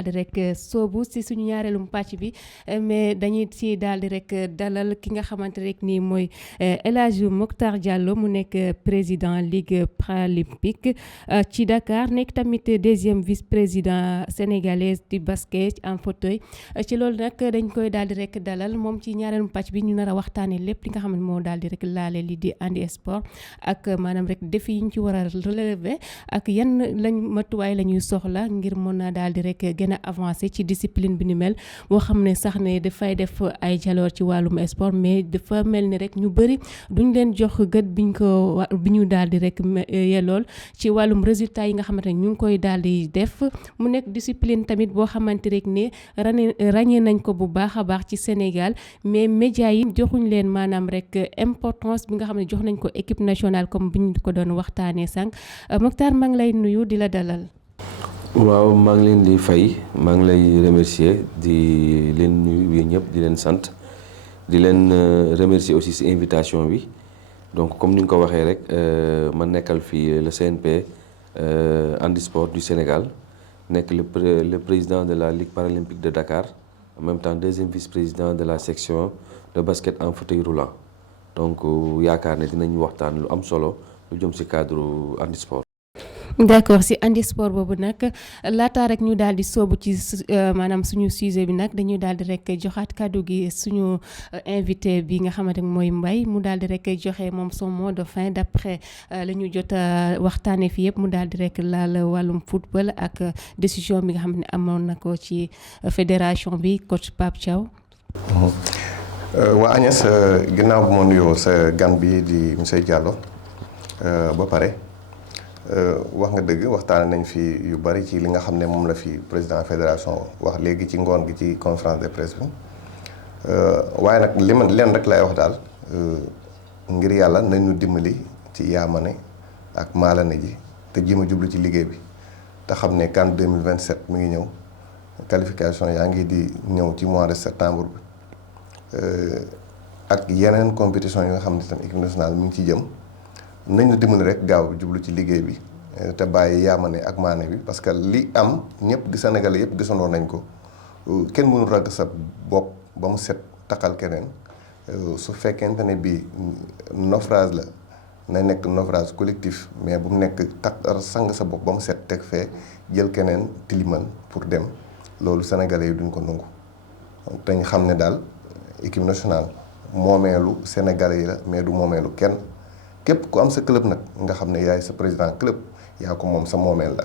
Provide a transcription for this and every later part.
daal di rek soobu si suñu ñaareelum pàcc bi mais dañuy si daal di rek dalal ki nga xamante rek nii mooy El Hadji Moctar Diallo mu nekk président Ligue paralympique ci Dakar nekk tamit deuxième vice-président sénégalaise du basket en fauteuil ci loolu nag dañ koy daal di rek dalal moom ci ñaareelum pàcc bi ñu nar a waxtaanee lépp li nga xam ne moo daal di rek laale li di handi sport ak maanaam rek défi yi ñu ci war a relever ak yan matuwaay la ñuy soxla ngir mën a daal di rek gën a avancer ci discipline bi ni mel boo xam ne sax ne dafay def ay jaloor ci wàllum sport mais dafa mel ni rek ñu bëri duñ leen jox gët bi ñu daal di rek yelool ci wàllum résultat yi nga xamante ne ñu ngi koy daal di def mu nekk discipline tamit boo xamante rek ne ràññee nañ ko bu baax a baax ci Sénégal mais médias yi joxuñ leen maanaam rek importance bi nga xam ne jox nañ ko équipe nationale comme bi ñu ko doon waxtaanee sànq Moctar maa ngi lay nuyu di la dalal. waaw maa ngi leen di fay maa ngi lay remercier di leen nuyu yéen ñëpp di leen sant di leen remercier aussi ci invitation bi donc comme ni nga ko waxee rek ma nekkal fii le CNP handisport du Sénégal nekk le président de la Ligue paralympique de Dakar en même temps deuxième vice-président de la section de basket en fauteuil roulant donc yaakaar ne dinañ waxtaan lu am solo lu jëm ci cadre handisport. d'accord si handisport boobu nag laataa rek ñu daal di soobu ci maanaam suñu sujet bi nag dañuy daal di rek joxaat kàddu gi suñu invité bi nga xamante ne mooy Mbaye mu daal di rek joxe moom son mot de fin d'après la ñu jot waxtaanee fi yëpp mu daal di rek laal wàllum football ak décision bi nga xam ne amoon na ko ci fédération bi coach Pape Thiaw. waa Agnès ginnaaw bu ma nuyoo sa gan bi di monsieur Diallo ba pare. wax nga dëgg waxtaane nañ fi yu bari ci li nga xam ne moom la fi président fédération wax léegi ci ngoon gi ci conférence de presse bi waaye nag li man leen rek lay wax daal ngir yàlla nañu dimbali ci yaamane ak maalane ji te jéem a jublu ci liggéey bi te xam ne CAN 2027 mi ngi ñëw qualification yaa ngi di ñëw ci mois de septembre bi ak yeneen compétition yi nga xam ne tam équipe nationale mi ngi ci jëm nañu dimbali rek gaaw jublu ci liggéey bi te bàyyi yaamane ak maane bi parce que li am ñëpp di Sénégalais yëpp gisandoo nañ ko kenn mënu ragg sa bopp ba mu set taxal keneen su fekkente ne bii naufrage la na nekk naufrage collectif mais bu mu nekk sang sa bopp ba mu set teg fee jël keneen tilimal pour dem loolu Sénégalais yi duñ ko nangu te ñu xam ne daal équipe nationale moomeelu Sénégalais yi la mais du moomeelu kenn. képp ku am sa club nag nga xam ne yaay sa président club yaa ko moom sa moomeel la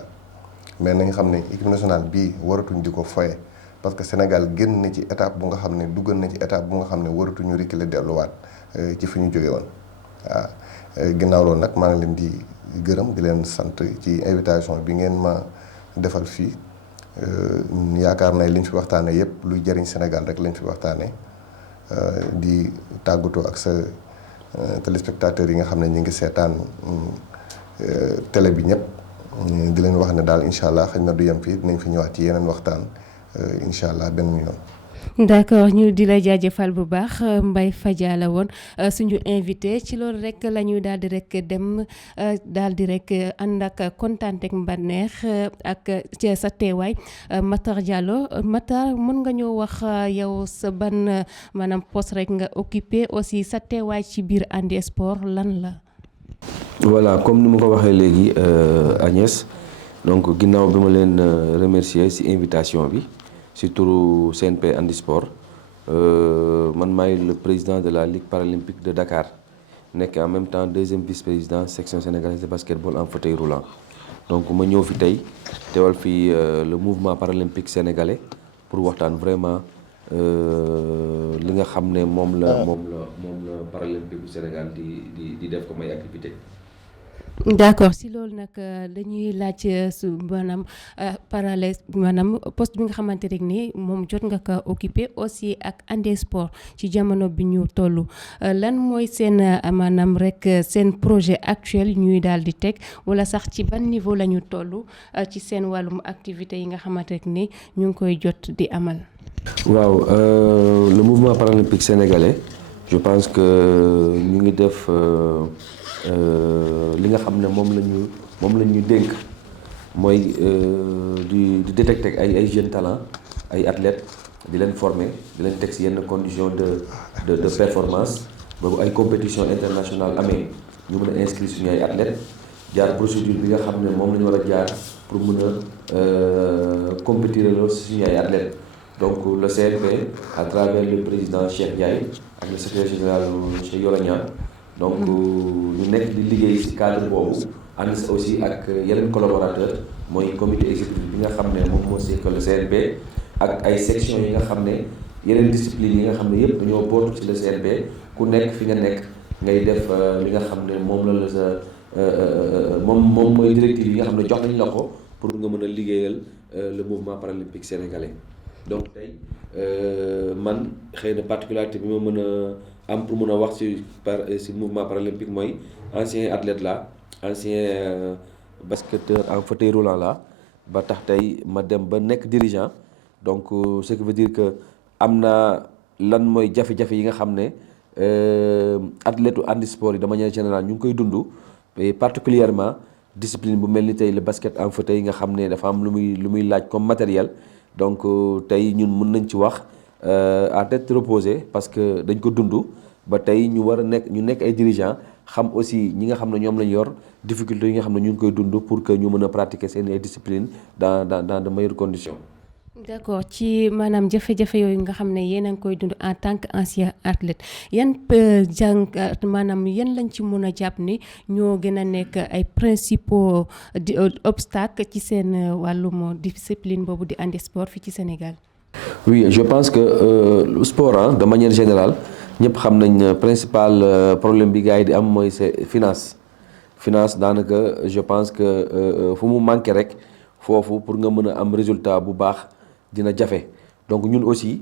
mais nañ xam ne équipe nationale bii waratuñ di ko foye parce que Sénégal génn na ci étape bu nga xam ne duggal na ci étape bu nga xam ne waratuñu reculer delluwaat ci fi ñu jóge woon waaw ginnaaw loolu nag maa ngi leen di gërëm di leen sant ci invitation bi ngeen ma defal fii yaakaar na liñ fi waxtaane yépp luy jëriñ Sénégal rek lañ fi waxtaane di tàggatoo ak sa téléspectateurs yi nga xam ne ñu ngi seetaan télé bi ñëpp di leen wax ne daal incha allah xëy na du yem fii dinañ fi ñëwaat ci yeneen waxtaan incha allah benn yoon. d'accord ñu di la jaajëfal bu baax Mbaye Fadia la woon suñu invité ci loolu rek la ñuy daal di rek dem daal di rek ànd ak kontaan ak mbaneex ak ci sa teewaay Moctar Diallo Moctar mën nga ñoo wax yow sa ban maanaam poste rek nga occupé aussi sa teewaay ci biir handi sport lan la. voilà comme ni ma ko waxee léegi Agnès donc ginnaaw bi ma leen remercier ci invitation bi. ci turu CNP handisport man maay le président de la Ligue paralympique de Dakar nekk en même temps deuxième vice-président section sénégalaise de basketball en fauteuil roulant donc ma ñëw fi tey teewal fi le mouvement paralympique sénégalais pour waxtaan vraiment li nga xam ne moom la paralympique bu Sénégal di def comme ay activité. d'accord si loolu nag dañuy laaj su maanaam parallèle maanaam poste bi nga xamante rek ni moom jot nga ko occupé aussi ak handi sport ci jamono bi ñu toll lan mooy seen maanaam rek seen projet actuel ñuy daal di teg wala sax ci ban niveau la ñu toll ci seen wàllum activité yi nga xamante rek ni ñu ngi koy jot di amal. waaw le mouvement paralympique sénégalais je pense que ñu ngi def li nga xam ne moom la ñu dénk mooy di détecter ay jeunes talents ay athlètes di leen former di leen teg ci yenn conditions de performance boobu ay compétition internationale amee ñu mën a inscrire suñu ay athlètes jaar procédure bi nga xam ne moom la ñu war a jaar pour mën a compétir loolu ci suñu ay athlètes. Donc le CNP à travers le président Cheikh Ndiaye ak le secrétaire général monsieur Yoro Niang donc ñu nekk di liggéey ci cadre boobu ànd aussi ak yeneen collaborateurs mooy comité exécutif bi nga xam ne moom moo sekk le CNP ak ay sections yi nga xam ne yeneen discipline yi nga xam ne yëpp dañoo bootu ci le CNP ku nekk fi nga nekk ngay def li nga xam ne moom la sa moom mooy directive yi nga xam ne jox nañ la ko pour nga mën a liggéeyal le mouvement paralympique sénégalais. Donc tey man xëy na particularité bi ma mën a am pour mën a wax ci mouvement paralympique mooy ancien athlète la ancien basketteur en fauteuil roulant la ba tax tey ma dem ba nekk dirigeant donc ce qui veut dire que am na lan mooy jafe-jafe yi nga xam ne athlète handisport yi de manière générale ñu ngi koy dund et particulièrement discipline bu mel ni tey le basket en fauteuil yi nga xam ne dafa am lu muy laaj comme matériel. Donc tey ñun mën nañ ci wax à tête reposée parce que dañ ko dund ba tey ñu nekk ay dirigeants xam aussi ñi nga xam ne ñoom lañ yor difficultés yi nga xam ne ñu ngi koy dund pour que ñu mën a pratiquer seen ay disciplines dans de meilleures conditions. D'accord ci maanaam jafe-jafe yooyu nga xam ne yéen a ngi koy dund en tant que ancien athlète yan maanaam yan lañ ci mën a jàpp ni ñoo gën a nekk ay principaux obstacles ci seen wàllum discipline boobu di handisport fii ci Sénégal. Oui, je pense que le sport de manière générale ñëpp xam nañ principal problème bi gars yi di am mooy c'est finance daanaka je pense que fu mu manqué rek foofu pour nga mën a am résultat bu baax. dina jafe donc ñun aussi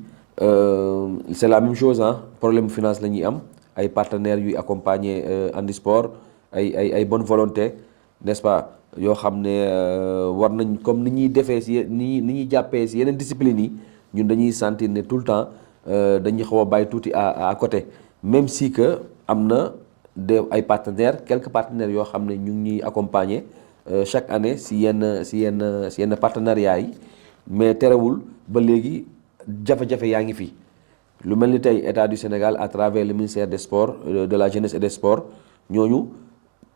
c'est la même chose problème finance la ñuy am ay partenaires yuy accompagner handisport ay bonne volonté n'est-ce pas yoo xam ne war nañ comme ni ñuy defee ci ni ñuy jàppee ci yeneen disciplines yi ñun dañuy sentir ne tout le temps dañuy xaw a bàyyi tuuti à côté même si que am na ay partenaires quelques partenaires yoo xam ne ñu ngi ñuy accompagner chaque année ci yenn partenariats yi. Mais terewul ba léegi jafe-jafe yaa ngi fi lu mel ni tey état du Sénégal à travers le ministère des sports de la jeunesse et des sports ñoom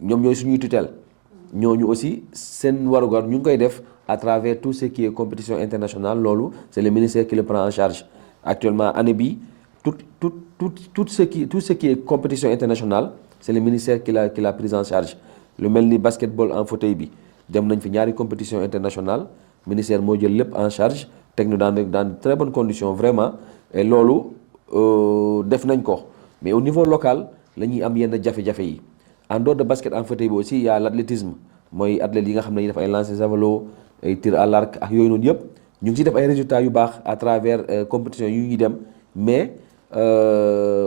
ñooy suñuy tutelle ñooñu aussi seen warugar ñu ngi koy def à travers tout ce qui est compétition internationale loolu c'est le ministère qui le prend en charge actuellement année bi tout ce qui est compétition internationale c'est le ministère qui l'a prise en charge lu mel ni basketball en fauteuil bi dem nañ fi ñaari compétition internationale ministère moo jël lépp en charge teg ñu dans de très bonnes conditions vraiment et loolu def nañ ko mais au niveau local la ñuy am yenn jafe-jafe yi en dehors de basket en fauteuil bi aussi il y a l'athlétisme mooy athlètes yi nga xam ne dañuy def ay lancer javelot ay tir à l'arc ak yooyu noonu yëpp ñu ngi ciy def ay résultats yu baax à travers compétition yu ñuy dem mais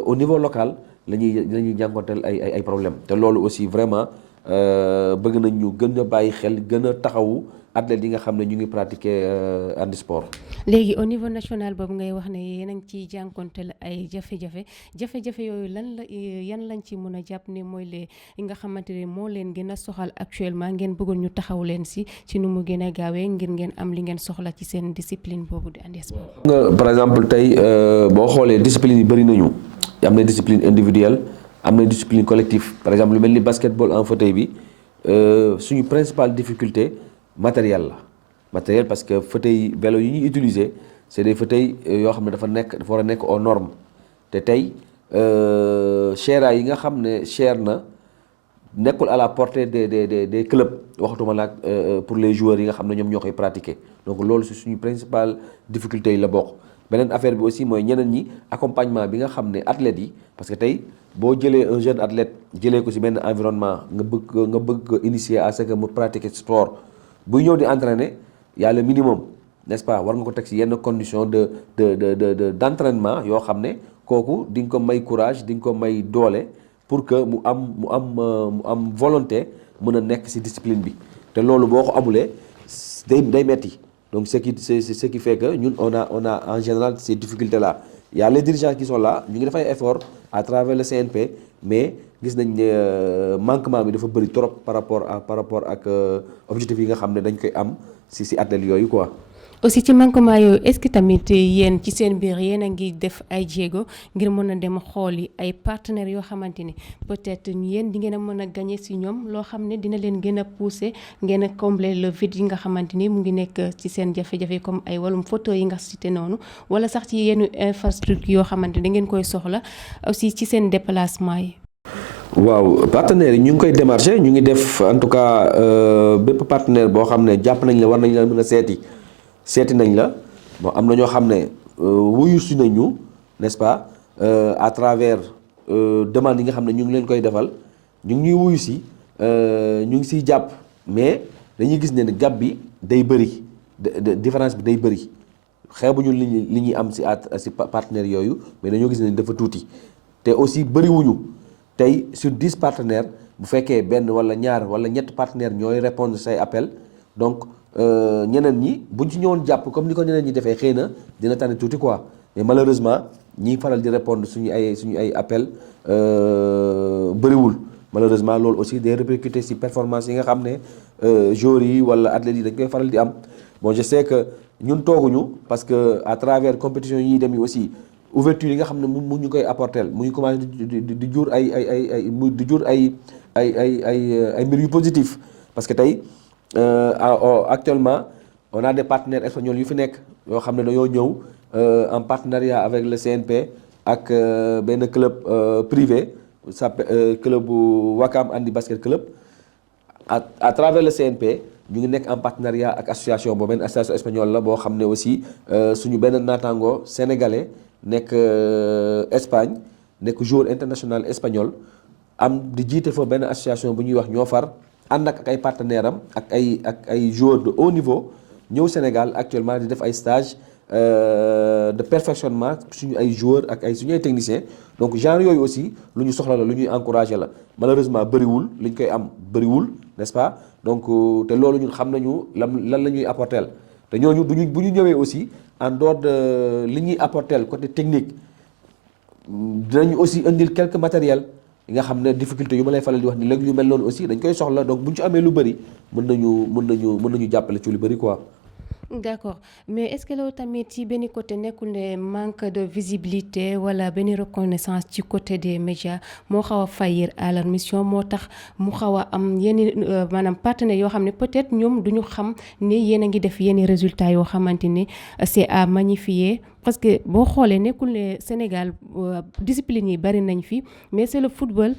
au niveau local la ñuy jànkonteel ay problèmes te loolu aussi vraiment bëgg nañ ñu gën a bàyyi xel gën a taxawu athlètes yi nga xam ne ñu ngi pratiquer handisport. léegi au niveau national boobu ngay wax ne yéen a ngi ciy jànkonteel ay jafe-jafe yooyu yan lañ ci mën a jàpp ne mooy les yi nga xamante ne moo leen gën a soxal actuellement ngeen bëggoon ñu taxaw leen ci nu mu gën a gaawee ngir ngeen am li ngeen soxla ci seen discipline boobu di handisport. Par exemple tey boo xoolee discipline yi bëri nañu am na discipline individuelle am na discipline collective par exemple lu mel ni basketball en fauteuil bi suñu principale difficulté. Matériel parce que fauteuil vélo yi ñuy utiliser c'est des fauteuils yoo xam ne dafa war a nekk aux normes te tey cheraay yi nga xam ne cher na nekkul à la portée des clubs waxatuma la pour les joueurs yi nga xam ne ñoom ñoo koy pratiquer donc loolu c'est suñu principale difficulté yi la bokk beneen affaire bi aussi mooy ñeneen ñi accompagnement bi nga xam ne athlètes yi parce que tey boo jëlee un jeune athlète jëlee ko ci benn environnement nga bëgg initier à ce que mu pratiquer sport buy ñëw di entraîner y a le minimum n'est-ce pas war nga ko teg ci yenn conditions d'entraînement yoo xam ne kooku di nga ko may courage di nga ko may doole pour que mu am volonté mën a nekk ci discipline bi te loolu boo ko amulee day metti donc ce qui fait que ñun on a en général ces difficultés là il y a les dirigeants qui sont là ñu ngi def ay efforts à travers le CNP mais gis nañ ne manquement bi dafa bëri trop par rapport ak objectif yi nga xam ne dañ koy am si athlètes yooyu quoi. aussi ci manquement yooyu est-ce que tamit yéen ci seen biir yéen a ngi def ay jéego ngir mën a dem xool yi ay partenaires yoo xamante ni peut-être yéen di ngeen a mën a gagner si ñoom loo xam ne dina leen gën a pousser ngeen a combler le vide yi nga xamante ni mu ngi nekk ci seen jafe-jafe comme ay wàllum photo yi nga cité noonu wala sax ci yenn infrastructure yoo xamante ni da ngeen koy soxla aussi ci seen déplacement yi. waaw partenaires yi ñu ngi koy démarcher ñu ngi def en tout cas bépp partenaire boo xam ne jàpp nañ la war nañ la mën a seeti nañ la bon am na ñoo xam ne wuyu si nañu n'est-ce pas à travers demande yi nga xam ne ñu ngi leen koy defal ñu ngi ñuy wuyu si ñu ngi siy jàpp mais dañuy gis ne gap bi day bëri différence bi day bëri xeebuñu li ñuy am si partenaires yooyu mais dañoo gis ne dafa tuuti te aussi bëriwuñu tey sur 10 partenaires bu fekkee benn wala ñaar wala ñett partenaires ñooy répondre say appel donc ñeneen ñi buñ ci ñëwoon jàpp comme ni ko ñeneen ñi defee xëy na dina tane tuuti quoi mais malheureusement ñi faral di répondre suñu ay appel bëriwul malheureusement loolu aussi day répercuter ci performance yi nga xam ne joueurs yi wala athlètes yi dañ koy faral di am bon je sais que ñun tooguñu parce que à travers compétition yi ñuy dem yi aussi ouverture yi nga xam ne mu ñu koy apporter mu ngi commencé di jur ay mbir yu positif parce que tey actuellement on a des partenaires espagnols yu fi nekk yoo xam ne dañoo ñëw en partenariat avec le CNP ak benn club privé club bu Wakam Andi Basket Club à travers le CNP ñu ngi nekk en partenariat ak association boobu benn association espagnole la boo xam ne aussi suñu benn naataango sénégalais nekk Espagne nekk joueur international espagnol am di jiite fa benn association bu ñuy wax ñoo far ànd ak ay partenaires am ak ay joueurs de haut niveau ñëw Sénégal actuellement di def ay stage de perfectionnement suñu ay joueurs ak suñu ay techniciens donc genre yooyu aussi lu ñu soxla la lu ñuy encourager la malheureusement bëriwul li ñu koy am bëriwul n'est-ce pas donc te loolu ñun xam nañu lan la ñuy apporter te ñooñu bu ñu ñëwee aussi en dehors de li ñuy apporter côté technique dinañu aussi indil quelques matériels yi nga xam ne difficulté yu ma lay faral di wax ni léegi yu mel noonu aussi dañ koy soxla donc bu ñu ci amee lu bëri mën nañu jàppale ci lu bëri quoi. D'accord mais est-ce que loolu tamit ci benn côté nekkul ne manque de visibilité wala benn reconnaissance ci côté des médias moo xaw a faillir à leur mission moo tax mu xaw a am yenn maanaam partenaires yoo xam ne peut-être ñoom duñu xam ne yéen a ngi def yenn résultats yoo xamante ni c'est à magnifier parce que boo xoolee nekkul ne Sénégal discipline yi bari nañ fi mais c'est le football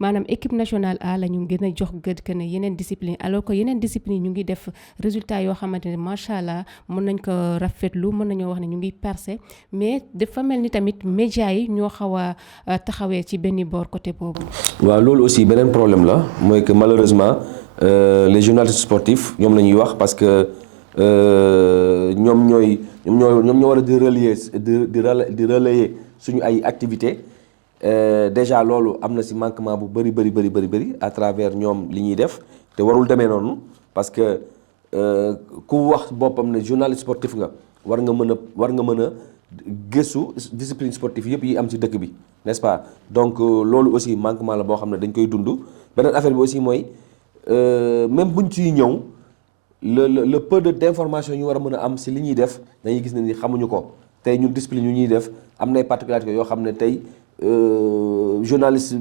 maanaam équipe nationale A la ñu gën a jox gëdd que ne yeneen discipline alors que yeneen discipline ñu ngi def résultats yoo xamante ne macha allah mën nañ ko rafetlu mën nañoo wax ne ñu ngi percer mais dafa mel ni tamit médias yi ñoo xaw a taxawee ci benn boor côté boobu. waaw loolu aussi beneen problème la mooy que malheureusement les journalistes sportifs ñoom la ñuy wax parce que ñoom ñoo war a di relayer suñu ay activités déjà loolu am na ci manquement bu bëri à travers ñoom li ñuy def te warul demee noonu parce que ku wax boppam ne journaliste sportif nga war nga mën a gëstu discipline sportive yëpp yi am ci dëkk bi n'est-ce pas donc loolu aussi manquement la boo xam ne dañ koy dund beneen affaire bi aussi mooy même buñ ciy ñëw le peu d'information ñu war a mën a am ci li ñuy def dañuy gis ne ni xamuñu ko tey ñun discipline yu ñuy def am na ay particularités yoo xam ne tey journaliste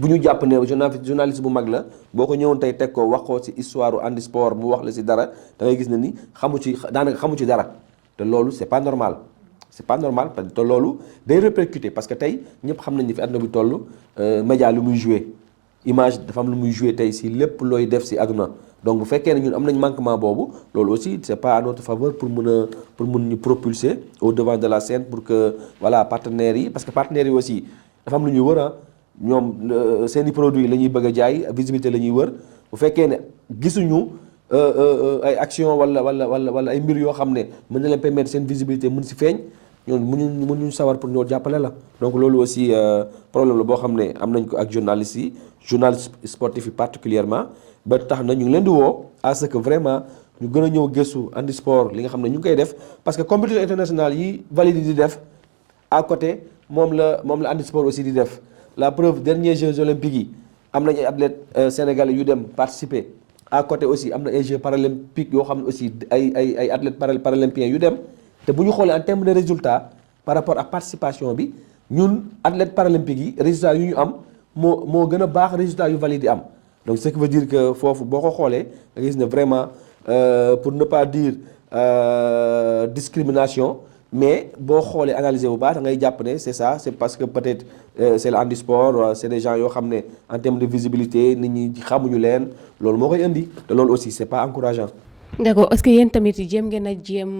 bu ñu jàpp ne journaliste bu mag la boo ko ñëwoon tey teg ko wax ko ci histoire Andi Sport mu wax la ci dara da ngay gis ne ni daanaka xamu ci dara te loolu c'est pas normal parce que te loolu day répercuter parce que tey ñëpp xam nañ ni fi àdduna bi toll média lu muy jouer image dafa am lu muy jouer tey ci lépp looy def ci àdduna donc bu fekkee ne ñun am nañ manquement boobu loolu aussi c'est pas à notre faveur pour mun ñu propulser au devant de la scène pour que voilà partenaires yi parce que partenaires yi aussi dafa am lu ñuy wër ñoom seeni produits la ñuy bëgg a jaay visibilité la ñuy wër bu fekkee ne gisuñu ay action wala ay mbir yoo xam ne mën na leen permettre seen visibilité mën ci feeñ ñoom mënuñu sawar pour ñoo jàppale la donc loolu aussi problème la boo xam ne am nañ ko ak journalistes sportifs yi particulièrement ba tax na ñu ngi leen di woo à ce que vraiment ñu gën a ñëw gëstu Andi Sport li nga xam ne ñu ngi koy def parce que compétition internationale yi valide di def à côté moom la Andi Sport aussi di def la preuve derniers Jeux olympiques yi am nañ ay athlètes sénégalais yu dem participer à côté aussi am na ay Jeux paralympiques yoo xam ne aussi ay athlètes paralympiens yu dem te bu ñu xoolee en termes de résultats par rapport ak participation bi ñun athlètes paralympiques yi résultats yu ñu am moo gën a baax résultats yu valide yi am donc ce qui veut dire que foofu boo ko xoolee da ngay gis ne vraiment pour ne pas dire discrimination mais boo xoolee analyser bu baax da ngay jàpp ne c'est ça c'est parce que peut-être c'est le handisport c'est des gens yoo xam ne en termes de visibilité nit ñi xamuñu leen loolu moo koy indi te loolu aussi c'est pas encourageant. d'accord est-ce que yéen tamit jéem ngeen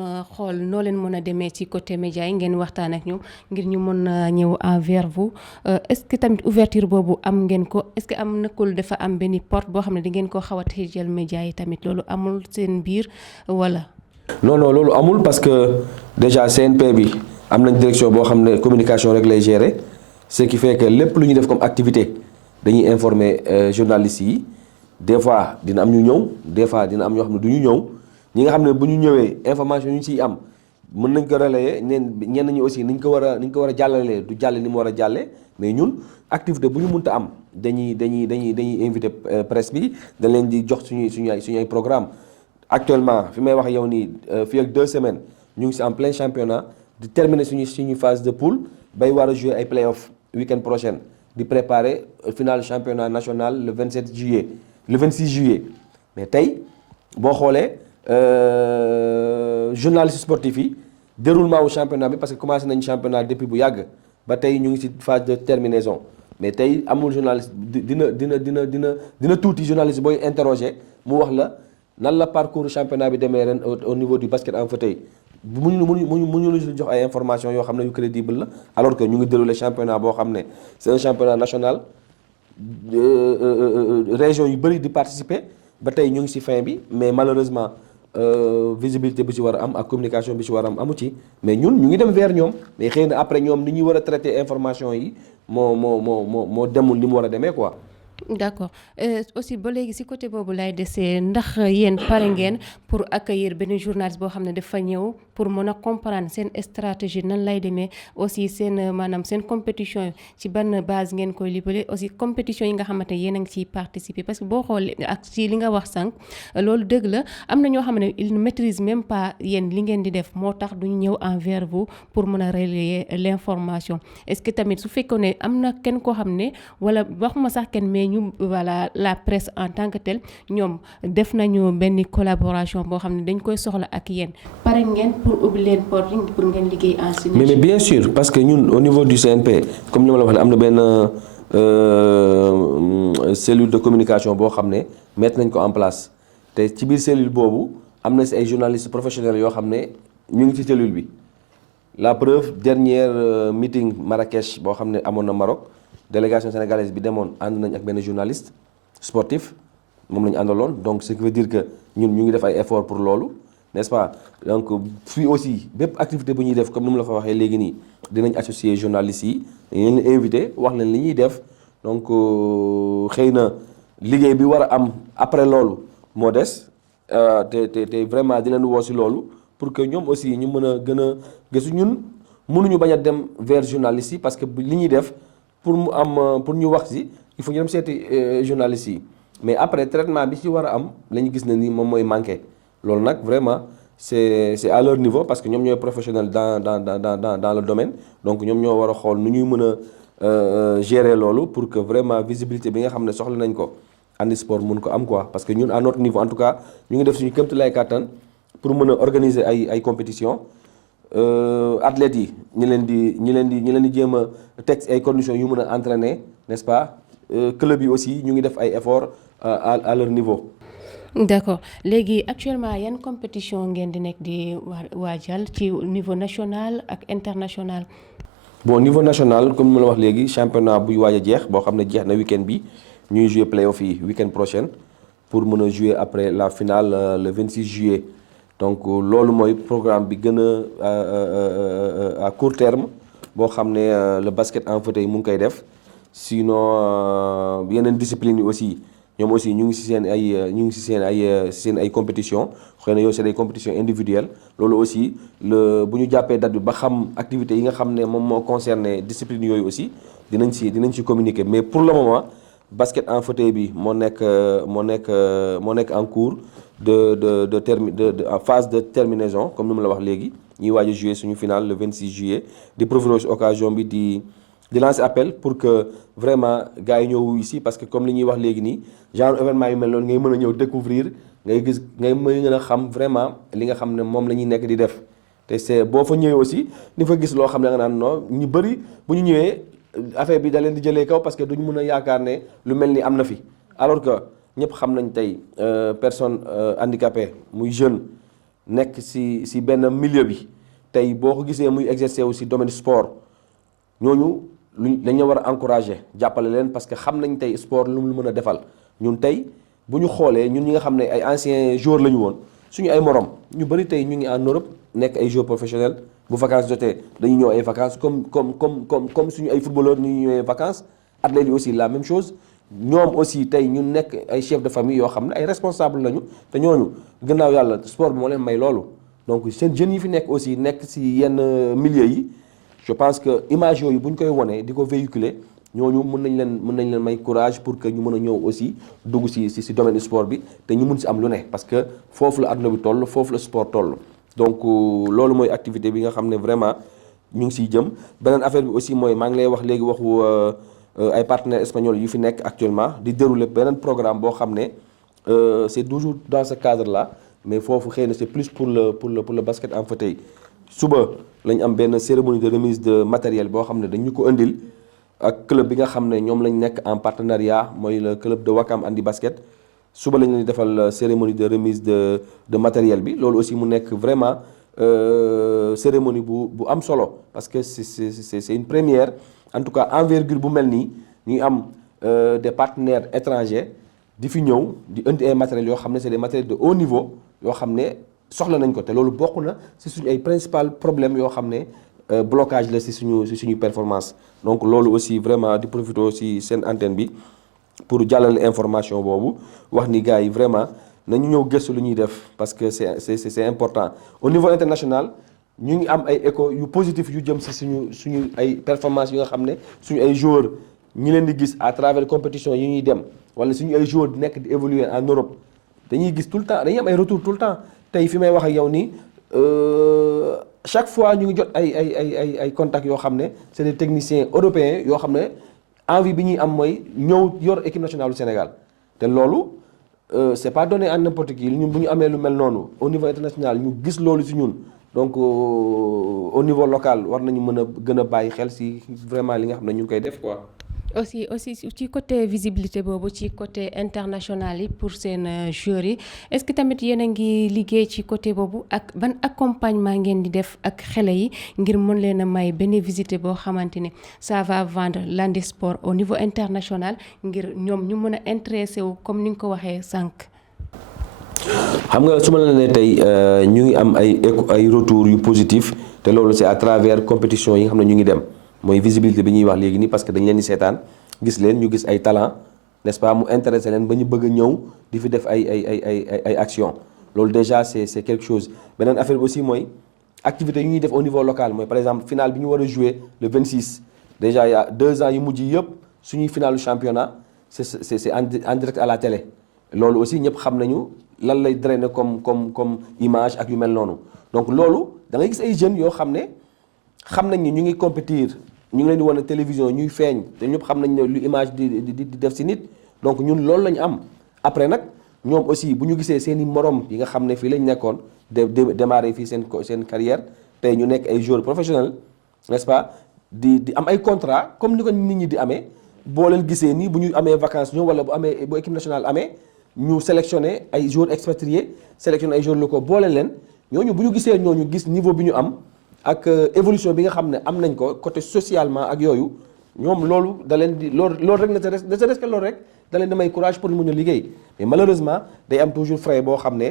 a xool noo leen mën a demee ci côté média yi ngeen waxtaan ak ñoom ngir ñu mën a ñëw envers vous est-ce que tamit ouverture boobu am ngeen ko est-ce que am nekkul dafa am benn porte boo xam ne di ngeen ko xaw a tëjal média yi tamit loolu amul seen biir wala. non loolu amul parce que déjà CNP bi am nañ direction boo xam ne communication rek lay gérer ce qui fait que lépp lu ñu def comme activité dañuy informer journalistes yi des fois dina am ñu ñëw des fois dina am ñoo xam ne du ñu ñëw ñi nga xam ne bu ñu ñëwee information ñu ciy am mën nañ ko relayer ñenn ñi aussi niñ ko war a jàllalee du jàll ni mu war a jàllee mais ñun activité bu ñu mënta am dañuy invité presse bi dañ leen di jox suñu ay programme actuellement fi may wax yow nii fii ak 2 semaines ñu ngi si en plein championnat di terminer suñu phase de poule bay war a jouer ay play-off week-end prochain di préparer finale championnat national le 26 juillet mais tey boo xoolee journalistes sportifs yi déroulement wu championnat bi parce que commencé nañ championnat depuis bu yàgg ba tey ñu ngi ci phase de terminaison mais tey amul journaliste dina tuuti journaliste booy interroger mu wax la nan la parcours championnat bi demee ren au niveau du basket en fauteuil mu ñu jox ay informations yoo xam ne yu crédible la alors que ñu ngi déroulé championnat boo xam ne c'est un championnat national région yu bëri di participer ba tey ñu ngi ci fin bi mais malheureusement visibilité bi ci war a am ak communication bi ci war a am amu ci mais ñun ñu ngi dem vers ñoom mais xëy na après ñoom ni ñuy war a traiter information yi moo demul ni mu war a demee quoi. d'accord aussi ba léegi ci côté boobu lay desee ndax yéen pare ngeen pour accueillir benn journaliste boo xam ne dafa ñëw pour mën a comprendre seen stratégie nan lay demee aussi seen maanaam seen compétition ci ban base ngeen koy libéré aussi compétition yi nga xamante ne yéen a ngi ciy participer parce que boo xoolee ak ci li nga wax sànq loolu dëgg la am na ñoo xam ne ils ne maîtrisent même pas yéen li ngeen di def moo tax duñu ñëw envers vous pour mën a relayer l'information est-ce que tamit su fekkoon ne am na kenn koo xam ne wala waxuma sax kenn mais ñu voilà la presse en tant que telle ñoom def nañu benn collaboration boo xam ne dañ koy soxla ak yéen pare ngeen pour ubbi leen porte pour ngeen liggéey en synergie. mais bien sûr parce que ñun au niveau du CNP comme ni ma la wax ne am na benn cellule de communication boo xam ne mettre nañ ko en place te ci biir cellule boobu am na si ay journalistes professionnels yoo xam ne ñu ngi ci cellule bi la preuve dernière meeting Marrakech boo xam ne amoon na Maroc. délégation sénégalaise bi demoon ànd nañ ak benn journaliste sportif moom la ñu àndaloon donc ce qui veut dire que ñun ñu ngi def ay efforts pour loolu n'est-ce pas donc fii aussi bépp activité bu ñuy def comme ni mu la fa waxee léegi nii dinañ associer journalistes yi dañ leen invité wax leen li ñuy def donc xëy na liggéey bi war a am après loolu moo des te vraiment di leen woo si loolu pour que ñoom aussi ñu mën a gën a gëstu ñun mënuñu bañ a dem vers journalistes yi parce que li ñuy def pour ñu wax ci il faut ñu dem seeti journalistes yi mais après traitement bi ci war a am la ñu gis ne ni moom mooy manqué loolu nag vraiment c'est à leur niveau parce que ñoom ñooy professionnels dans le domaine donc ñoom ñoo war a xool nu ñuy mën a gérer loolu pour que vraiment visibilité bi nga xam ne soxla nañ ko handisport mun ko am quoi parce que ñun à notre niveau en tout cas ñu ngi def suñu kéemtalaay kàttan pour mën a organiser ay compétitions. Athlètes yi ñi leen di jéem a teg ay conditions yu mën a entraîner n'est-ce pas club yi aussi ñu ngi def ay efforts à leur niveau. d'accord léegi actuellement yan compétition ngeen di nekk di waajal ci niveau national ak international. bon niveau national comme ma la wax léegi championnat buy waaj a jeex boo xam ne jeex na week-end bi ñuy jouer play-off yi week-end prochain pour mën a jouer après la finale le 26 juillet. donc loolu mooy programme bi gën a à court terme boo xam ne le basket en fauteuil mu ngi koy def sinon yeneen discipline yi aussi ñoom aussi ñu ngi ci seen ay compétition xëy na yow c'est des compétitions individuelles loolu aussi bu ñu jàppee date bi ba xam activités yi nga xam ne moom moo concerné discipline yooyu aussi dinañ ci communiquer mais pour le moment basket en fauteuil bi moo nekk en cours de en phase de terminaison comme ni mu la wax léegi ñuy waaj a jouer suñu finale le 26 juillet di profiter ci occasion bi di lancer appel pour que vraiment gars yi ñëw wuyu si parce que comme li ñuy wax léegi nii genre événement yu mel noonu ngay mën a ñëw découvrir ngay mën a xam vraiment li nga xam ne moom la ñuy nekk di def te c'est boo fa ñëwee aussi di fa gis loo xam ne nga naan non ñu bëri bu ñu ñëwee affaire bi da leen di jëlee kaw parce que duñ mën a yaakaar ne lu mel ni am na fi alors que ñëpp xam nañ tey personne handicapée muy jeune nekk si benn milieu bi tey boo ko gisee muy exercer aussi domaine sport ñooñu dañu war a encourager jàppale leen parce que xam nañ tey sport lu mu mën a defal ñun tey bu ñu xoolee ñun ñi nga xam ne ay anciens joueurs la ñu woon suñu ay morom ñu bëri tey ñu ngi en Europe nekk ay joueurs professionnels bu vacances jotee dañuy ñëw ay vacances comme suñu ay footballeurs ñu ñëwee vacances athlètes yi aussi la même chose ñoom aussi tey ñu nekk ay chefs de famille yoo xam ne ay responsables lañu te ñooñu gannaaw yàlla sport bi moo leen may loolu donc seen jeunes yi fi nekk aussi nekk ci yenn milieux yi je pense que image yooyu bu ñu koy wonee di ko véhiculer ñooñu mën nañ leen may courage pour que ñu mën a ñëw aussi dugg ci domaine sport bi te ñu mun ci am lu ne parce que foofu la àdduna bi toll foofu la sport toll donc loolu mooy activité bi nga xam ne vraiment ñu ngi ciy jëm beneen affaire bi aussi mooy maa ngi lay wax léegi waxu ay partenaires espagnols yu fi nekk actuellement di dérouler beneen programme boo xam ne c'est toujours dans ce cadre là mais foofu xëy na c'est plus pour le basket en fauteuil suba lañ am benn cérémonie de remise de matériel boo xam ne dañu ko indil ak club bi nga xam ne ñoom lañ nekk en partenariat mooy le club de Wakam Handi Basket suba lañ leen defal cérémonie de remise de matériel bi loolu aussi mu nekk vraiment cérémonie bu am solo parce que c'est une première en tout cas envergure bu mel nii ñuy am des partenaires étrangers di fi ñëw di indi ay matériels yoo xam ne c'est des matériels de haut niveau yoo xam ne soxla nañ ko te loolu bokk na ci suñu ay principal problème yoo xam ne blocage la ci suñu performance donc loolu aussi vraiment di profiter aussi seen antenne bi pour jàllale information boobu wax ni gars yi vraiment nañu ñëw gëstu lu ñuy def parce que c'est important au niveau international ñu ngi am ay écho yu positif yu jëm ci suñu ay performance yi nga xam ne suñu ay joueurs ñi leen di gis à travers compétition yi ñuy dem wala suñu ay joueurs di nekk di évoluer en Europe dañuy gis tout le temps dañuy am ay retour tout le temps tey fi may wax ak yow nii chaque fois ñu ngi jot ay contacts yoo xam ne c'est des techniciens européens yoo xam ne envie bi ñuy am mooy ñëw yor équipe nationale du Sénégal te loolu c'est pas donné à n'importe qui ñun bu ñu amee lu mel noonu au niveau international ñu gis loolu ci ñun donc au niveau local war nañu mën a gën a bàyyi xel ci vraiment li nga xam ne ñu ngi koy def quoi. aussi ci côté visibilité boobu ci côté international yi pour seen joueurs yi est-ce que tamit yéen a ngi liggéey ci côté boobu ak ban accompagnement ngeen di def ak xale yi ngir mën leen a may benn visibilité boo xamante ne ça va vendre l'handisport au niveau international ngir ñoom ñu mën a intéressé wu comme ni nga ko waxee sànq. xam nga su ma la nee tey ñu ngi am ay retours yu positif te loolu c'est à travers compétition yi nga xam ne ñu ngi dem. mooy visibilité bi ñuy wax léegi nii parce que dañ leen di seetaan gis leen ñu gis ay talent n'est-ce pas mu intéressé leen ba ñu bëgg a ñëw di fi def ay action loolu déjà c'est quelque chose beneen affaire bi aussi mooy activité yu ñuy def au niveau local mooy par exemple finale bi ñu war a jouer le 26 déjà il y a 2 ans yu mujj yëpp suñuy finalu championnat c'est en direct à la télé loolu aussi ñëpp xam nañu lan lay drainer comme image ak yu mel noonu donc loolu da ngay gis ay jeunes yoo xam ne xam nañ ni ñu ngi compétir ñu ngi leen di wane télévision ñuy feeñ te ñëpp xam nañ ne lu image di def ci nit donc ñun loolu la ñu am après nag ñoom aussi bu ñu gisee seen i morom yi nga xam ne fii lañ nekkoon démarrer fii seen carrière tey ñu nekk ay joueurs professionnels n'est-ce pas di am ay contrat comme ni ko nit ñi di amee boo leen gisee nii bu ñu amee vacances ñëw wala bu équipe nationale amee ñu sélectionné ay joueurs expatriés sélectionné ay joueurs locaux boole leen ñooñu bu ñu gisee ñooñu gis niveau bi ñu am ak évolution bi nga xam ne am nañ ko côté socialement ak yooyu ñoom loolu da leen di loolu rek ne serait-ce que loolu rek da leen di may courage pour ñu mën a liggéey mais malheureusement day am toujours frein boo xam ne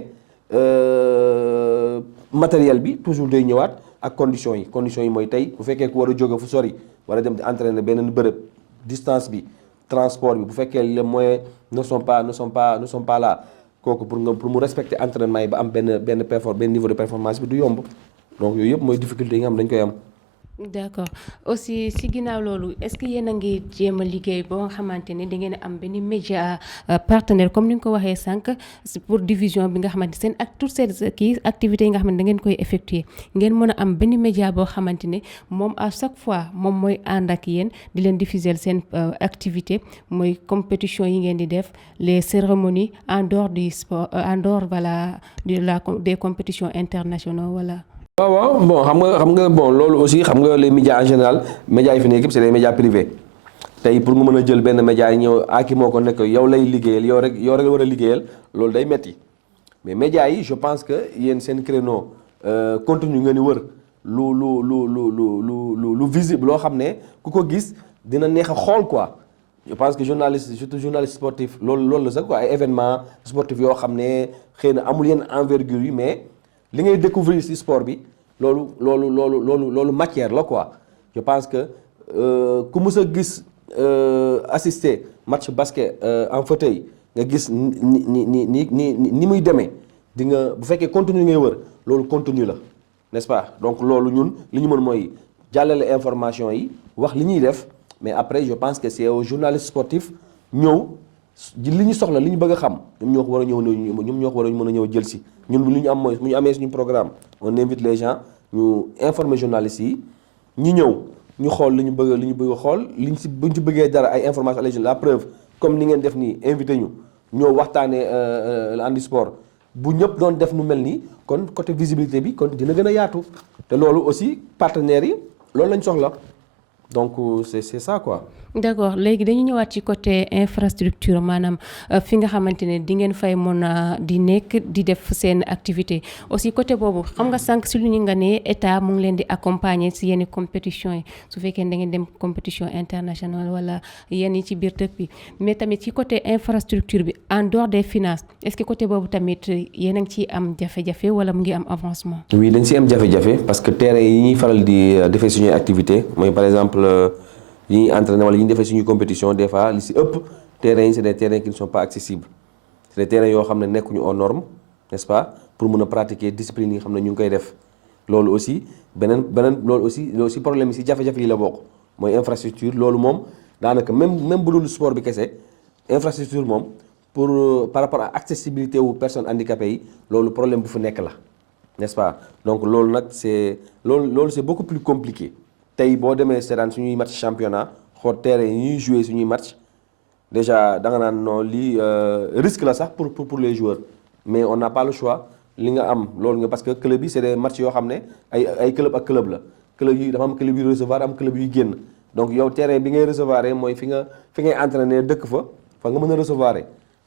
matériel bi toujours day ñëwaat ak conditions yi mooy tey bu fekkee ku war a jóge fu sori war a dem di entraîner beneen bërëb distance bi transport bi bu fekkee les moyens ne sont pas là kooku pour mu respecter entraînement yi ba am benn niveau de performance bi du yomb donc yooyu yëpp mooy difficulté yi nga xam dañ koy am. d'accord aussi si ginnaaw loolu est-ce que yéen a ngi jéem a liggéey ba nga xamante ne da ngeen a am benn média partenaire comme ni nga ko waxee sànq pour division bi nga xamante seen ak toutes ces kii activités yi nga xamante da ngeen koy effectuer ngeen mën a am benn média boo xamante ne moom à chaque fois moom mooy ànd ak yéen di leen diffuser seen activité mooy compétition yi ngeen di def les cérémonies en dehors du sport en dehors voilà des compétitions internationales voilà. waaw bon xam nga bon loolu aussi xam nga les médias en général médias yi fi nekk yëpp c'est des médias privés tey pour nga mën a jël benn média yi ñëw aki moo ko nekk yow lay liggéeyal yow rek war a liggéeyal loolu day metti mais médias yi je pense que yéen seen créneau contenu nga ni wër lu visible loo xam ne ku ko gis dina neex a xool quoi je pense que journaliste surtout journaliste sportif loolu la sax quoi ay événements sportifs yoo xam ne xëy na amul yenn envergure yi mais li ngay découvrir ci sport bi loolu matière la quoi je pense que ku mës a gis assister match basket en fauteuil nga gis ni muy demee di nga bu fekkee contenu ngay wër loolu contenu la n'est-ce pas donc loolu ñun li ñu mën mooy jàllale information yi wax li ñuy def mais après je pense que c'est aux journalistes sportifs ñëw li ñu soxla li ñu bëgg a xam ñoom ñoo ko war a mën a ñëw jël si ñun li ñu am mooy bu ñu amee suñu programme on invite les gens ñu informer journalistes yi ñi ñëw ñu xool li ñu bëgg a xool buñ ci bëggee dara ay information la preuve comme ni ngeen def nii invité ñu ñoo waxtaanee handisport bu ñëpp doon def nu mel nii kon côté visibilité bi kon dina gën a yaatu te loolu aussi partenaires yi loolu lañ soxla donc c'est ça quoi. d'accord léegi dañu ñëwaat ci côté infrastructure maanaam fi nga xamante ne di ngeen fay mën a di nekk di def seen activité aussi côté boobu xam nga sànq si lu ñu nga ne état mu ngi leen di accompagner si yenn compétition yi su fekkee da ngeen dem compétition internationale wala yenn yi ci biir dëkk bi mais tamit ci côté infrastructure bi en dehors des finances est-ce que côté boobu tamit yéen a ngi ciy am jafe-jafe wala mu ngi am avancement. oui dañ si am jafe-jafe parce que terrain yi ñuy faral di defee suñuy activité mooy par exemple yi ñuy entraîné wala yi ñuy defee suñuy compétition des fois li si ëpp terrains yi c'est des terrains qui ne sont pas accessibles c'est des terrains yoo xam ne nekkuñu aux normes n'est-ce pas pour mën a pratiquer discipline yi nga xam ne ñu ngi koy def loolu aussi loolu aussi problème yi si jafe-jafe yi la bokk mooy infrastructure loolu moom daanaka même bu dul sport bi kese infrastructure moom pour par rapport à accessibilité wu personnes handicapées yi loolu problème bu fa nekk la n'est-ce pas donc loolu nag c'est beaucoup plus compliqué tey boo demee seetaan suñuy match championnat xool terrain yi ñuy jouer suñuy match déjà da nga naan non lii risque la sax pour les joueurs mais on n'a pas le choix li nga am loolu nga parce que club yi c'est des matchs yoo xam ne ay club ak club la club yi dafa am club yu recevoir am club yu génn donc yow terrain bi ngay recevoir mooy fi ngay entraîner dëkk fa nga mën a recevoir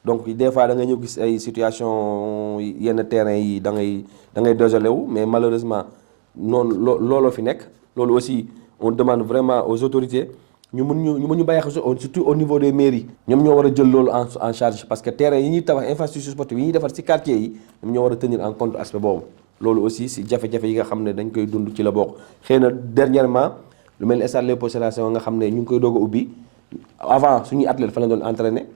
donc des fois da nga ñëw gis ay situation yenn terrain yi da ngay désolé wu mais malheureusement noonu looloo fi nekk loolu aussi on demande vraiment aux autorités ñu mën ñu bàyyi xel surtout au niveau des mairies ñoom ñoo war a jël loolu en charge parce que terrain yi ñuy tabax infrastructure sportive yi ñuy defar ci quartier yi ñoom ñoo war a tenir en compte aspect boobu loolu aussi ci jafe-jafe yi nga xam ne dañ koy dund ci la bokk xëy na dernièrement lu mel ni stade Léopold Sédar Senghor nga xam ne ñu ngi koy doog a ubbi avant suñuy athlètes fa la doon entraîner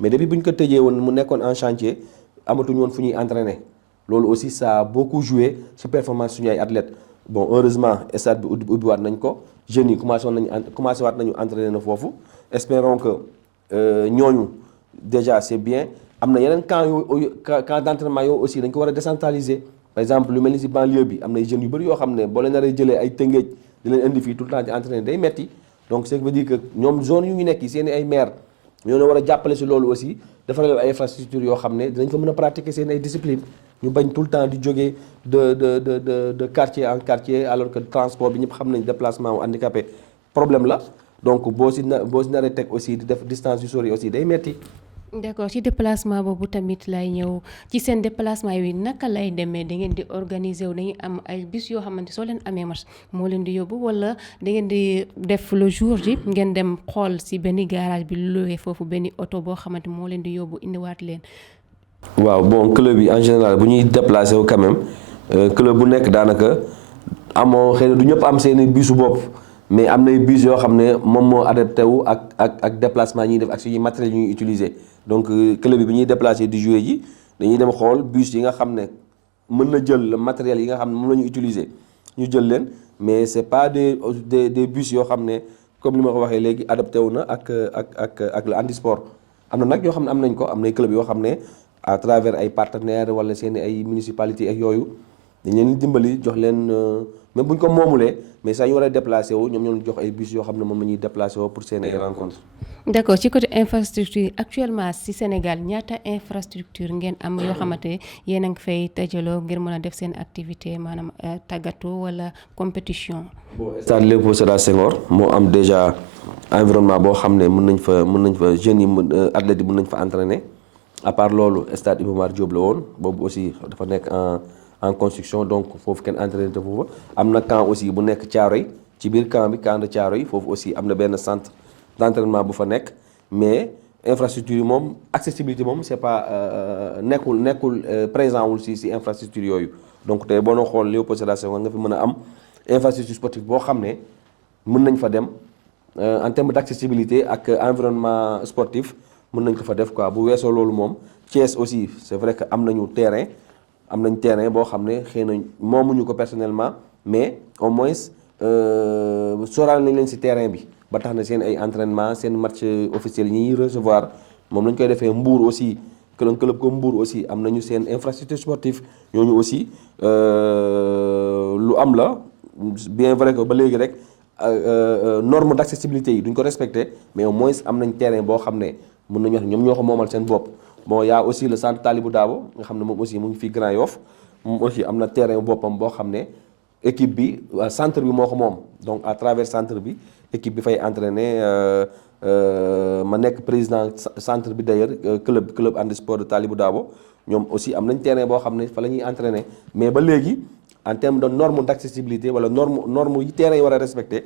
mais depuis bu ñu ko tëjee woon mu nekkoon en chantier amatuñu woon fu ñuy entraîner loolu aussi ça a beaucoup joué ci performance suñu ay athlètes bon heureusement stade bi ubbiwaat nañ ko jeunes yi commencé waat nañu entraîner na foofu espérons que ñooñu déjà c'est bien am na yeneen camp d'entraînement yoo aussi dañ ko war a décentraliser par exemple lu mel ni ci banlieue bi am na jeunes yu bëri yoo xam ne boo leen naree jëlee ay Tëngéej di leen indi fii tout le temps di entraîner day metti donc ce qui veut dire que ñoom zone yu ñu nekk yi seen ay maire ñoo ne war a jàppale ci loolu aussi defaral ay infrastructures yoo xam ne dinañ fa mën a pratiquer seen ay disciplines ñu bañ tout le temps di jógee de quartier en quartier alors que transport bi ñëpp xam nañ déplacement wu handicapé problème la donc boo si naree teg aussi di def distance yu sori aussi day metti. d'accord ci déplacement boobu tamit lay ñëw ci seen déplacement yi naka lay demee da ngeen di organiser wu dañuy am ay bis yoo xamante soo leen amee match moo leen di yóbbu wala da ngeen di def le jour ji ngeen dem xool ci benn garage bi loué foofu benn oto boo xamante moo leen di yóbbu indiwaat leen. waaw bon club yi en général bu ñuy déplacé wu quand même club bu nekk daanaka amoo xëy na du ñëpp am seeni bisu bopp mais am nay bus yoo xam ne moom moo adapté wu ak déplacement ñuy def ak suñuy matériels ñuy utiliser donc club bi ñuy déplacé di jouer ji dañuy dem xool bus yi nga xam ne mën na jël matériel yi nga xam ne moom la ñu utiliser ñu jël leen mais c'est pas des bus yoo xam ne comme li ma ko waxee léegi adapté wu na ak le handisport. am na nag yoo xam ne am nañ ko am nay club yoo xam ne à travers ay partenaires wala seen ay municipalités ak yooyu dañ leen dimbali jox leen même bu ñu ko moomulee mais saa ñu war a déplacé wu ñoom ñoo jox ay bus yoo xam ne moom la ñuy déplacé woo pour seen ay rencontres. d'accord ci côté infrastructure actuellement ci Sénégal ñaata infrastructure ngeen am yoo xamante yéen a ngi fay dajaloo ngir mën a def seen activité maanaam tàggatu wala compétition. bon stade Léopold Sédar Senghor moo am déjà environnement boo xam ne mën nañ fa jeunes yi athlètes yi mën nañ fa entraîner à part loolu stade Iba Mar Diop la woon boobu aussi dafa nekk en construction donc foofu kenn entraîné te foofu am na camp aussi bu nekk Thiaroye ci biir camp bi camp de Thiaroye foofu aussi am na benn centre d'entraînement bu fa nekk mais infrastructure yi moom accessibilité moom c'est pas nekkul présent wul si infrastructure yooyu donc tey boo noo xool Léopold Sédar Senghor nga fi mën a am infrastructure sportive boo xam ne mën nañ fa dem en termes d'accessibilité ak environnement sportif mën nañ ko fa def quoi bu weesoo loolu moom Thiès aussi c'est vrai que am nañ terrain boo xam ne xëy na moomuñu ko personnellement mais au moins sóoraale nañ leen ci terrain bi ba tax na seen ay entraînement seen match officiel yi ñuy recevoir moom lañ koy defee Mbour aussi club comme Mbour aussi am nañu seen infrastructure sportive ñooñu aussi lu am la bien vrai que ba léegi rek norme d'accessibilité yi duñ ko respecté mais au moins am nañ terrain boo xam ne mën nañu wax ñoom ñoo ko moomal seen bopp. bon y a aussi le centre Talibou Dabo nga xam ne moom aussi mu ngi fii Grand Yoff moom aussi am na terrain boppam boo xam ne équipe bi centre bi moo ko moom donc à travers centre bi équipe bi fay entraîner ma nekk président centre bi d'ailleurs club handisport de Talibou Dabo ñoom aussi am nañ terrain boo xam ne fa la ñuy entraîner mais ba léegi en termes de norme d'accessibilité wala norme yi terrain yi war a respecté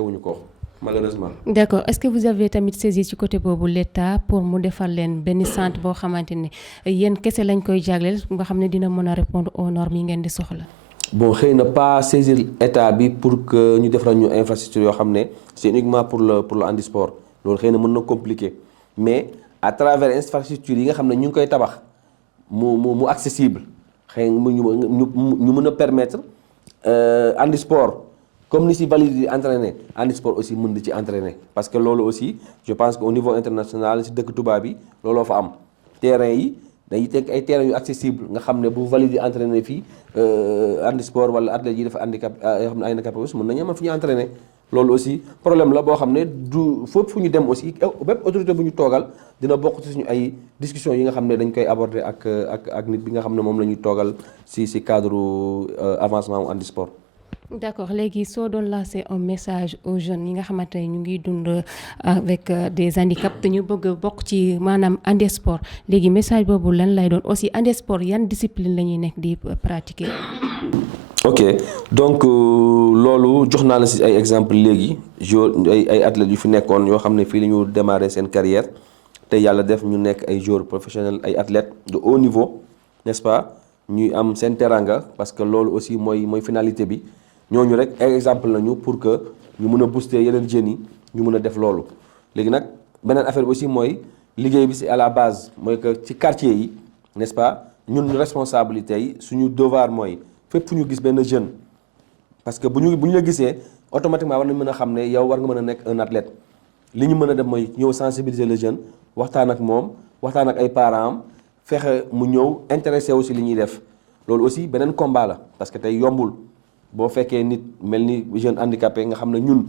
wuñu ko malheureusement. d'accord est-ce que vous avez tamit saisi ci côté boobu l'État pour mu defal leen benn centre boo xamante ne yéen kese lañ koy jagleel nga xam ne dina mën a répondre aux normes yi ngeen di soxla. bon xëy na pas saisir état bi pour que ñu defaral ñu infrastructure yoo xam ne c'est uniquement pour le handisport loolu xëy na mën na compliqué mais à travers infrastructure yi nga xam ne ñu ngi koy tabax mu accessible xëy na ñu mën a permettre handisport comme ni si valide di entraîner handisport aussi mën di ci entraîner parce que loolu aussi je pense que au niveau international si dëkk tubaab bi looloo fa am terrain yi dañuy teg ay terrain yu accessible nga xam ne bu valide di entraîner fii handisport wala athlètes yi dafa handicap yoo xam ne ay handicapé aussi mën nañu am fu ñu entraîner loolu aussi problème la boo xam ne du fépp fu ñu dem aussi bépp autorité bu ñu toogal dina bokk ci suñu ay discussions yi nga xam ne dañ koy aborder ak nit bi nga xam ne moom la ñuy toogal si cadre avancement wu handisport. d'accord léegi soo doon lancer un message aux jeunes yi nga xamante ne ñu ngi dund avec des handicaps te ñu bëgg bokk ci maanaam handisport léegi message boobu lan lay doon aussi handisport yan discipline la ñuy nekk di pratiquer. ok donc loolu jox naa la ci ay exemple léegi ay athlètes yu fi nekkoon yoo xam ne fii la ñu démarrer seen carrière te yàlla def ñu nekk ay joueurs professionnels ay athlètes de haut niveau n'est-ce pas ñuy am seen teranga parce que loolu aussi mooy finalité bi. ñooñu rek exemple lañu pour que ñu mën a booster yeneen jeunes yi ñu mën a def loolu léegi nag beneen affaire bi aussi mooy liggéey bi c'est à la base mooy que ci quartier yi n'est-ce pas ñun responsabilité yi suñu devoir mooy fépp fu ñu gis benn jeune parce que bu ñu la gisee automatiquement war nañ mën a xam ne yow war nga mën a nekk un athlète li ñu mën a def mooy ñëw sensibiliser le jeune waxtaan ak moom waxtaan ak ay parents am fexe mu ñëw intéressé aussi li ñuy def loolu aussi beneen combat la parce que tey yombul. boo fekkee nit mel ni jeune handicapé nga xam ne ñun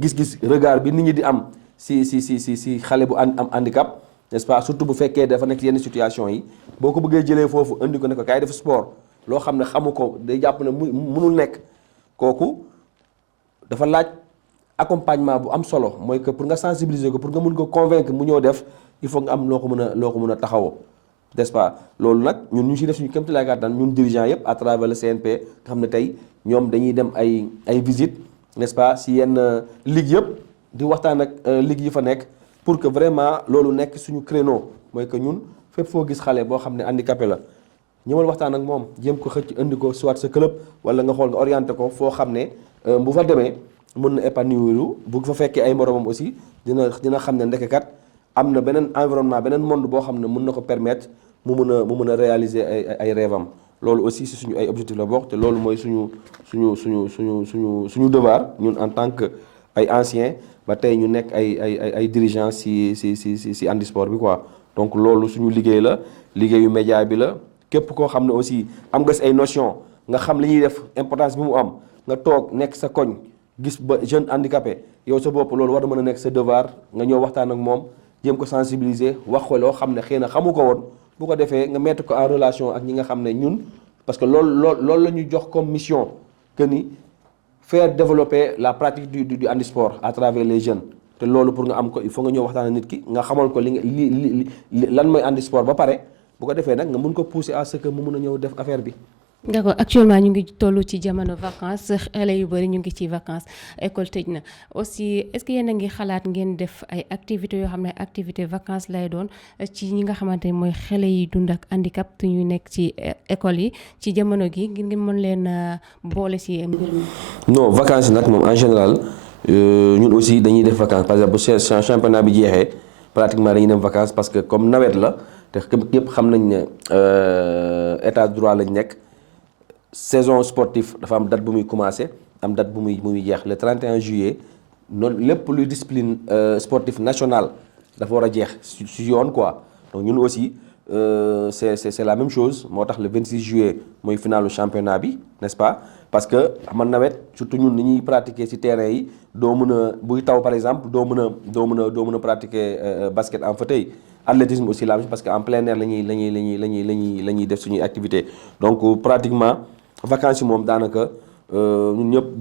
gis-gis regard bi nit ñi di am si xale bu am handicap n'est-ce pas surtout bu fekkee dafa nekk yenn situation yi boo ko bëggee jëlee foofu indi ko ne ko kaay def sport loo xam ne xamu ko day jàpp ne mënul nekk kooku dafa laaj accompagnement bu am solo mooy que pour nga sensibiliser ko pour nga mun ko convaincre mu ñëw def il faut nga am loo ko mën a taxawoo. n'est-ce pas loolu nag ñun ñu si def suñu kéemtalaay kàttan ñun dirigeants yëpp à travers le CNP nga xam ne tey ñoom dañuy dem ay visites n'est-ce pas si yenn ligue yëpp di waxtaan ak ligue yi fa nekk pour que vraiment loolu nekk suñu créneau mooy que ñun fépp foo gis xale boo xam ne handicapé la ñëwal waxtaan ak moom jéem ko xëcc indi ko soit sa club wala nga xool nga orienté ko foo xam ne bu fa demee mën na épanouir bu fa fekkee ay moromam aussi dina xam ne ndekekat am na beneen environnement beneen monde boo xam ne mën na ko permettre mu mën a réaliser ay rêve am loolu aussi si suñu ay objectif la bokk te loolu mooy suñu devoir ñun en tant que ay anciens ba tey ñu nekk ay dirigeants si handisport bi quoi. donc loolu suñu liggéey la liggéeyu média bi la képp koo xam ne aussi am nga si ay notion nga xam li ñuy def importance bi mu am nga toog nekk sa koñ gis ba jeune handicapé yow sa bopp loolu war na mën a nekk sa devoir nga ñëw waxtaan ak moom jéem ko sensibiliser wax ko loo xam ne xëy na xamu ko woon bu ko defee nga mettre ko en relation ak ñi nga xam ne ñun parce que loolu la ñu jox comme mission que ni faire développer la pratique du handisport à travers les jeunes te loolu pour nga am ko il faut nga ñëw waxtaan ak nit ki nga xamal ko li lan mooy handisport ba pare bu ko defee nag nga mun ko pousser à ce que mu mun a ñëw def affaire bi. d'accord actuellement ñu ngi toll ci jamono vacances xale yu bëri ñu ngi ci vacances école tëj na aussi est-ce que yéen a ngi xalaat ngeen def ay activités yoo xam ne activité vacances lay doon ci ñi nga xamante ne mooy xale yi dund ak handicap te ñu nekk ci école yi ci jamono gi ngir ngeen mën leen boole si mbir mi. non vacances nag moom en général ñun aussi dañuy def vacances par exemple bu championnat bi jeexee pratiquement dañuy dem vacances parce que comme nawet la te képp xam nañ ne état de droit lañ nekk. saison sportive dafa am date bu muy commencer am date bu muy jeex le 31 juillet noonu lépp luy discipline sportive nationale dafa war a jeex si yoon quoi donc ñun aussi c'est la même chose moo tax le 26 juillet mooy finalu championnat bi n'est-ce pas parce que man nawet surtout ñun ni ñuy pratiquer ci terrain yi doo mën a buy taw par exemple doo mën a pratiquer basket en fauteuil athlétisme aussi la même parce que en plein air la ñuy def suñuy activité donc pratiquement vacances yi moom daanaka ñun ñëpp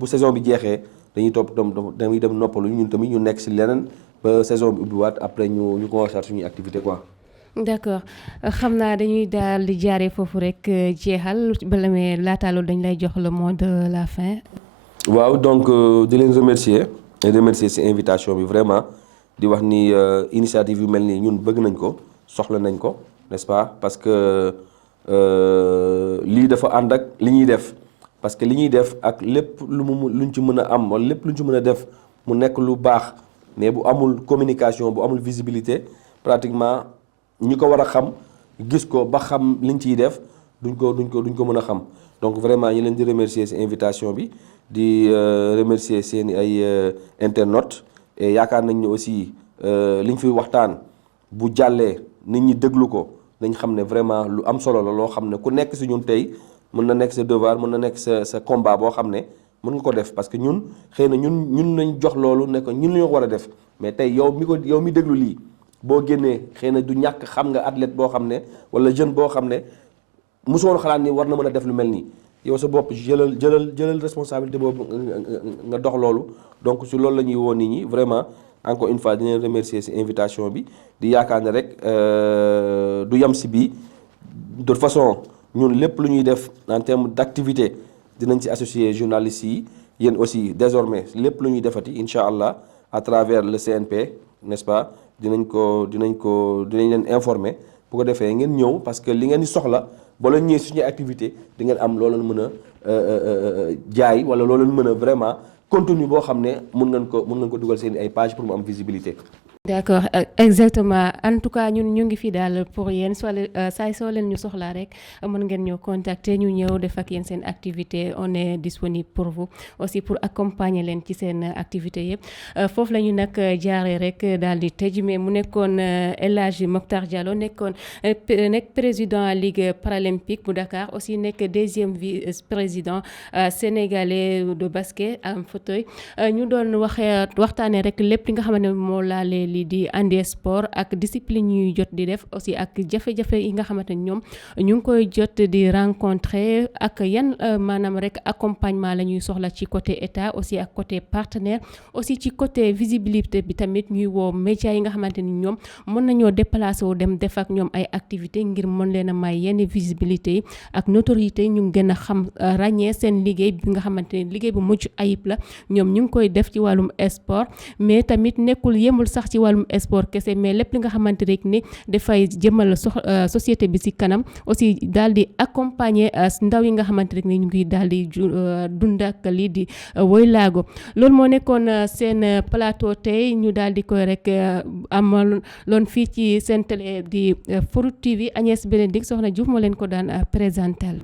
bu saison bi jeexee dañuy dem noppalu ñun tamit ñu nekk ci leneen ba saison bi ubbiwaat après ñu commencer suñuy activité quoi. d'accord xam naa dañuy daal di jaaree foofu rek jeexal bala mee laata loolu dañ lay jox le mot de la fin. waaw donc di leen remercier ci invitation bi vraiment di wax ni initiative yu mel nii ñun bëgg nañ ko soxla nañ ko n'est-ce pas parce que lii dafa ànd ak li ñuy def parce que li ñuy def ak lépp luñ ci mën a am wala lépp luñ ci mën a def mu nekk lu baax mais bu amul communication bu amul visibilité pratiquement ñi ko war a xam gis ko ba xam liñ ciy def duñ ko mën a xam donc vraiment ñi leen di remercier ci invitation bi di remercier seeni ay internautes et yaakaar nañ ne aussi liñ fi waxtaan bu jàllee nit ñi déglu ko dañ xam ne vraiment lu am solo la loo xam ne ku nekk ci ñun tey mën na nekk sa devoir mën na nekk sa combat boo xam ne mën nga ko def parce que ñun xëy na ñun nañ jox loolu ne ko ñun la ñu war a def mais tey yow mi déglu lii boo génnee xëy na du ñàkk xam nga athlète boo xam ne walla jeune boo xam ne mosoon xalaat ni war na mën a def lu mel nii yow sa bopp jëlal responsabilité boobu nga dox loolu donc si loolu la ñuy woo nit ñi vraiment encore une fois di leen remercier ci invitation bi di yaakaar ne rek du yam ci bii de toute façon ñun lépp lu ñuy def en termes d'activité dinañ ci associer journalistes yi yéen aussi désormais lépp lu ñuy defati incha allah à travers le CNP n'est-ce pas dinañ leen informer bu ko defee ngeen ñëw parce que li ngeen di soxla ba leen ñëwee suñuy activité di ngeen am loo leen mën a jaay wala loo leen mën a vraiment contenu boo xam ne mën ngeen ko dugal seen ay page pour mu am visibilité. d'accord exactement en tout cas ñun ñu ngi fi daal pour yéen soo leen ñu soxlaa rek mën ngeen ñëw contacter ñu ñëw def ak yéen seen activité on est disponible pour vous aussi pour accompagner leen ci seen activité yëpp foofu la ñu nag jaaree rek daal di tëj mais mu nekkoon El Hadji Moctar Diallo nekk président Ligue paralympique bu Dakar aussi nekk deuxième vice-président sénégalais de basket en fauteuil ñu doon waxtaanee rek lépp li nga xamante ne moo laalee li di handisport ak discipline ñuy jot di def aussi ak jafe-jafe yi nga xamante ne ñoom ñu ngi koy jot di rencontrer ak yan maanaam rek accompagnement la ñuy soxla ci côté état aussi ak côté partenaire aussi ci côté visibilité bi tamit ñuy woo médias yi nga xamante ni ñoom mën nañoo déplacer wu dem def ak ñoom ay activités ngir mën leen a may yenn visibilité yi ak notoriété yi ñu gën a xam ràññee seen liggéey bi nga xamante ni liggéey bu mucc ayib la ñoom ñu ngi koy def ci wàllum sport mais tamit nekkul yemul sax ci wàllum sport kese mais lépp li nga xamante rek ni dafay jëmal société bi ci kanam aussi daal di accompagner ndaw yi nga xamante rek ni ñu ngi daal di dund ak lii di woylaago loolu moo nekkoon seen plateau tey ñu daal di koy rek amal loon fii ci seen télé di Forough TV. Agnès Bénédicte Soxna Diouf moo leen ko daan présental.